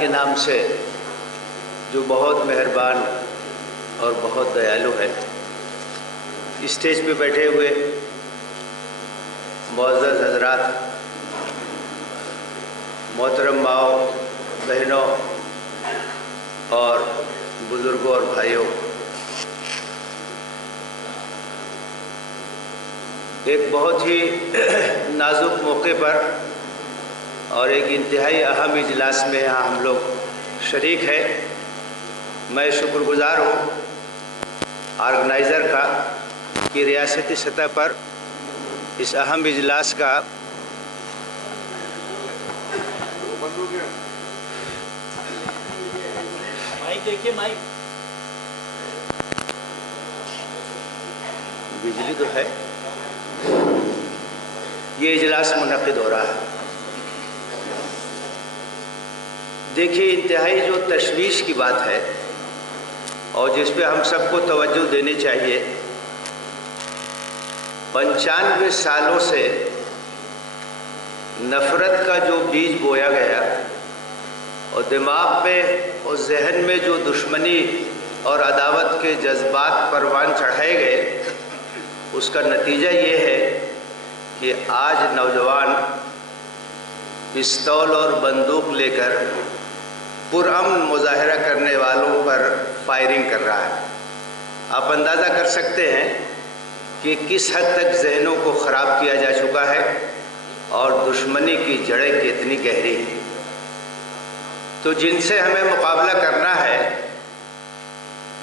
के नाम से जो बहुत मेहरबान और बहुत दयालु है। स्टेज पे बैठे हुए मुअज़्ज़ज़ हज़रात, मोहतरम माओ, बहनों और बुज़ुर्गों और भाइयों, एक बहुत ही नाजुक मौके पर और एक इंतहाई अहम इजलास में यहाँ हम लोग शरीक हैं। मैं शुक्रगुज़ार हूँ ऑर्गेनाइज़र का कि रियासती सतह पर इस अहम इजलास का माइक देखिए, माइक बिजली तो है, ये इजलास मुनक़िद हो रहा है। देखिए, इंतहाई जो तशवीश की बात है और जिस पे हम सबको तवज्जो देनी चाहिए, 95 सालों से नफ़रत का जो बीज बोया गया और दिमाग में और जहन में जो दुश्मनी और अदावत के जज्बात परवान चढ़ाए गए, उसका नतीजा ये है कि आज नौजवान पिस्तौल और बंदूक लेकर पुरअमन मुजाहरा करने वालों पर फायरिंग कर रहा है। आप अंदाज़ा कर सकते हैं कि किस हद तक जहनों को ख़राब किया जा चुका है और दुश्मनी की जड़ें कितनी गहरी हैं। तो जिनसे हमें मुकाबला करना है,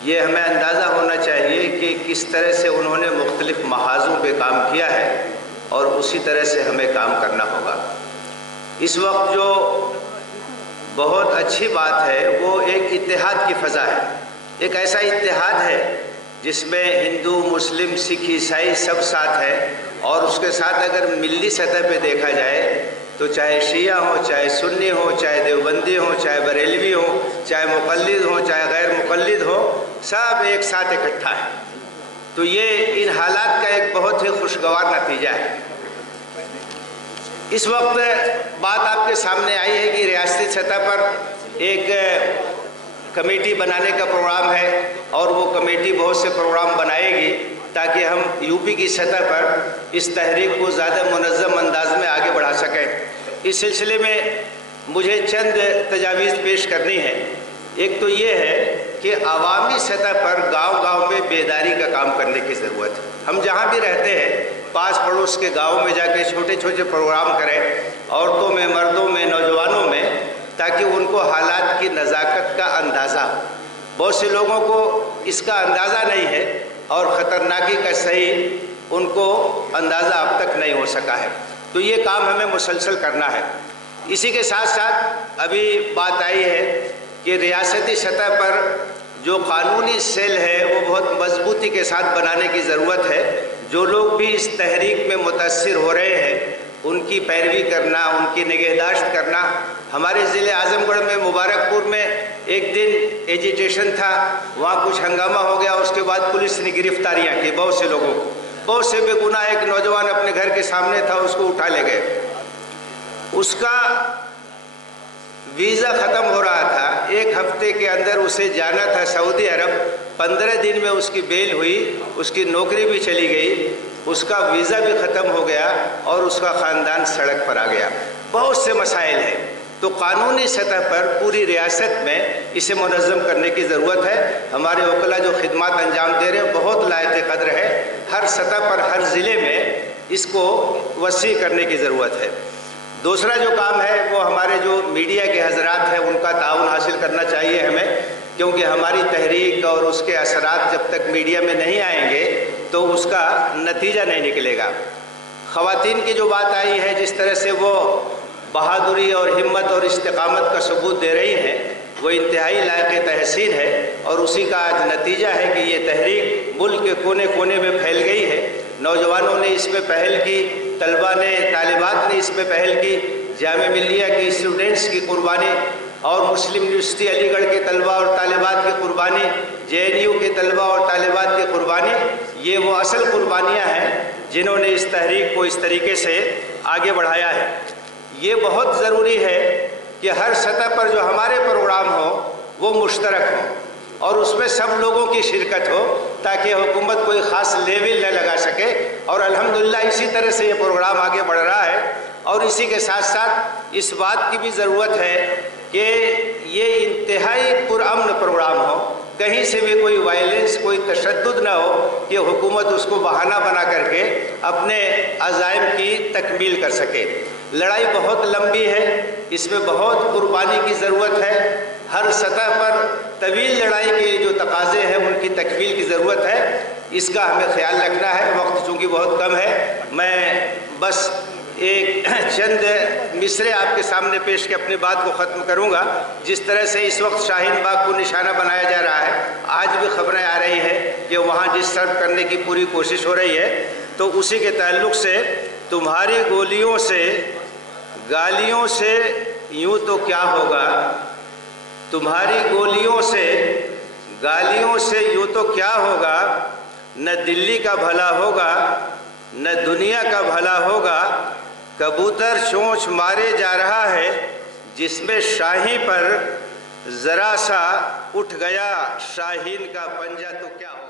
ये हमें अंदाज़ा होना चाहिए कि किस तरह से उन्होंने मुख्तलिफ महाज़ों पे काम किया है और उसी तरह से हमें काम करना होगा। इस वक्त जो बहुत अच्छी बात है वो एक इत्तेहाद की फ़ज़ा है, एक ऐसा इत्तेहाद है जिसमें हिंदू, मुस्लिम, सिख, ईसाई सब साथ हैं। और उसके साथ अगर मिल्ली सतह पे देखा जाए तो चाहे शिया हो, चाहे सुन्नी हो, चाहे देवबंदी हो, चाहे बरेलवी हो, चाहे मुक़ल्लिद हो, चाहे गैर मुक़ल्लिद हो, सब एक साथ इकट्ठा है। तो ये इन हालात का एक बहुत ही खुशगवार नतीजा है। इस वक्त बात आपके सामने आई है कि रियासती सतह पर एक कमेटी बनाने का प्रोग्राम है और वो कमेटी बहुत से प्रोग्राम बनाएगी ताकि हम यूपी की सतह पर इस तहरीक को ज़्यादा मुनज़्ज़म अंदाज में आगे बढ़ा सकें। इस सिलसिले में मुझे चंद तजावीज़ पेश करनी है। एक तो ये है कि आवामी सतह पर गांव-गांव में बेदारी का काम करने की ज़रूरत है। हम जहाँ भी रहते हैं, पास पड़ोस के गाँव में जाके छोटे छोटे प्रोग्राम करें, औरतों में, मर्दों में, नौजवानों में, ताकि उनको हालात की नज़ाकत का अंदाज़ा हो। बहुत से लोगों को इसका अंदाज़ा नहीं है और ख़तरनाकी का सही उनको अंदाज़ा अब तक नहीं हो सका है। तो ये काम हमें मुसलसल करना है। इसी के साथ साथ अभी बात आई है कि रियासती सतह पर जो कानूनी सेल है वो बहुत मजबूती के साथ बनाने की ज़रूरत है। जो लोग भी इस तहरीक में मुतासिर हो रहे हैं उनकी पैरवी करना, उनकी निगहदाश्त करना। हमारे ज़िले आज़मगढ़ में मुबारकपुर में एक दिन एजिटेशन था, वहाँ कुछ हंगामा हो गया, उसके बाद पुलिस ने गिरफ्तारियाँ की बहुत से लोगों को। बहुत से बेगुनाह एक नौजवान अपने घर के सामने था, उसको उठा ले गए। उसका वीज़ा ख़त्म हो रहा था, एक हफ्ते के अंदर उसे जाना था सऊदी अरब। 15 दिन में उसकी बेल हुई, उसकी नौकरी भी चली गई, उसका वीज़ा भी ख़त्म हो गया और उसका ख़ानदान सड़क पर आ गया। बहुत से मसाइल हैं। तो कानूनी सतह पर पूरी रियासत में इसे मुनज़्ज़म करने की ज़रूरत है। हमारे वकला जो खिदमत अंजाम दे रहे हैं बहुत लायक क़द्र है। हर सतह पर, हर ज़िले में इसको वसी करने की ज़रूरत है। दूसरा जो काम है वो हमारे जो मीडिया के हज़रात हैं उनका ताउन हासिल करना चाहिए हमें, क्योंकि हमारी तहरीक और उसके असरात जब तक मीडिया में नहीं आएंगे तो उसका नतीजा नहीं निकलेगा। ख़वातीन की जो बात आई है, जिस तरह से वो बहादुरी और हिम्मत और इस्तिक़ामत का सबूत दे रही हैं, वो इंतहाई लायक तहसीन है और उसी का आज नतीजा है कि ये तहरीक मुल्क के कोने कोने में फैल गई है। नौजवानों ने इसमें पहल की, तलबा ने, तालिबात ने इसमें पहल की, जामिया मिल्लिया की स्टूडेंट्स की कुर्बानी और मुस्लिम यूनिवर्सिटी अलीगढ़ के तलबा और तालिबात की कुर्बानी, JNU के तलबा और तालिबात की कुर्बानी, ये वो असल कुर्बानियाँ हैं जिन्होंने इस तहरीक को इस तरीके से आगे बढ़ाया है। ये बहुत ज़रूरी है کہ ہر سطح پر جو ہمارے پروگرام ہوں وہ مشترک ہوں اور اس میں سب لوگوں کی شرکت ہو تاکہ حکومت کوئی خاص لیول نہ لگا سکے. اور الحمدللہ اسی طرح سے یہ پروگرام آگے بڑھ رہا ہے. اور اسی کے ساتھ ساتھ اس بات کی بھی ضرورت ہے کہ یہ انتہائی پرامن پروگرام ہو, کہیں سے بھی کوئی وائلنس, کوئی تشدد نہ ہو کہ حکومت اس کو بہانہ بنا کر کے اپنے عزائم کی تکمیل کر سکے. لڑائی بہت لمبی ہے, اس میں بہت قربانی کی ضرورت ہے. ہر سطح پر طویل لڑائی کے جو تقاضے ہیں ان کی تکمیل کی ضرورت ہے. اس کا ہمیں خیال رکھنا ہے. وقت چونکہ بہت کم ہے, میں بس ایک چند مصرے آپ کے سامنے پیش کے اپنی بات کو ختم کروں گا. جس طرح سے اس وقت شاہین باغ کو نشانہ بنایا جا رہا ہے, آج بھی خبریں آ رہی ہیں کہ وہاں ڈسٹرب کرنے کی پوری کوشش ہو رہی ہے, تو اسی کے تعلق سے تمہاری گولیوں سے گالیوں سے یوں تو کیا ہوگا, تمہاری گولیوں سے گالیوں سے یوں تو کیا ہوگا, نہ دلی کا بھلا ہوگا نہ دنیا کا بھلا ہوگا. کبوتر چونچ مارے جا رہا ہے جس میں شاہی پر ذرا سا اٹھ گیا شاہین کا پنجہ تو کیا ہوگا.